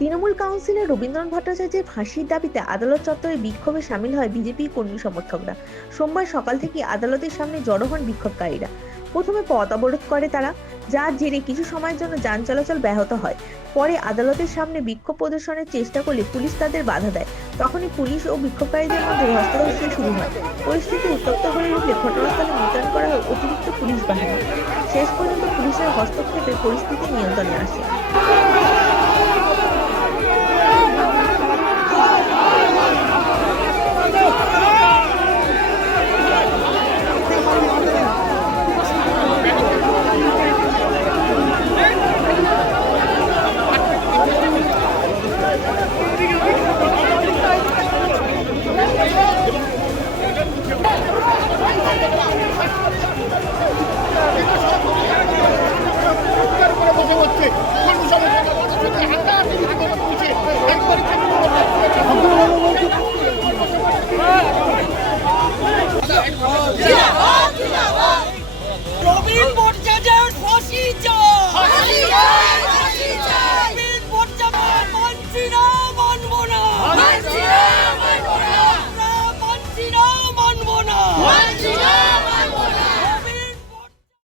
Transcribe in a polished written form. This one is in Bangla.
তৃণমূল কাউন্সিলর রবীন্দ্রনাথ ভট্টাচার্যের ফাঁসির দাবিতে আদালত চত্বরে বিক্ষোভে সামিল হয় বিজেপি কর্মী সমর্থকরা। সোমবার সকাল থেকে আদালতের সামনে জড়ো হন বিক্ষোভকারীরা। প্রথমে পথ অবরোধ করে তারা, যার জেরে কিছু সময়ের জন্য যান চলাচল ব্যাহত হয়। পরে আদালতের সামনে বিক্ষোভ প্রদর্শনের চেষ্টা করলে পুলিশ তাদের বাধা দেয়। তখনই পুলিশ ও বিক্ষোভকারীদের মধ্যে ধস্তাধস্তি শুরু হয়। পরিস্থিতি উত্তপ্ত হয়ে উঠলে ঘটনাস্থলে মোতায়েন করা হয় অতিরিক্ত পুলিশ বাহিনী। শেষ পর্যন্ত পুলিশের হস্তক্ষেপে পরিস্থিতি নিয়ন্ত্রণে আসে।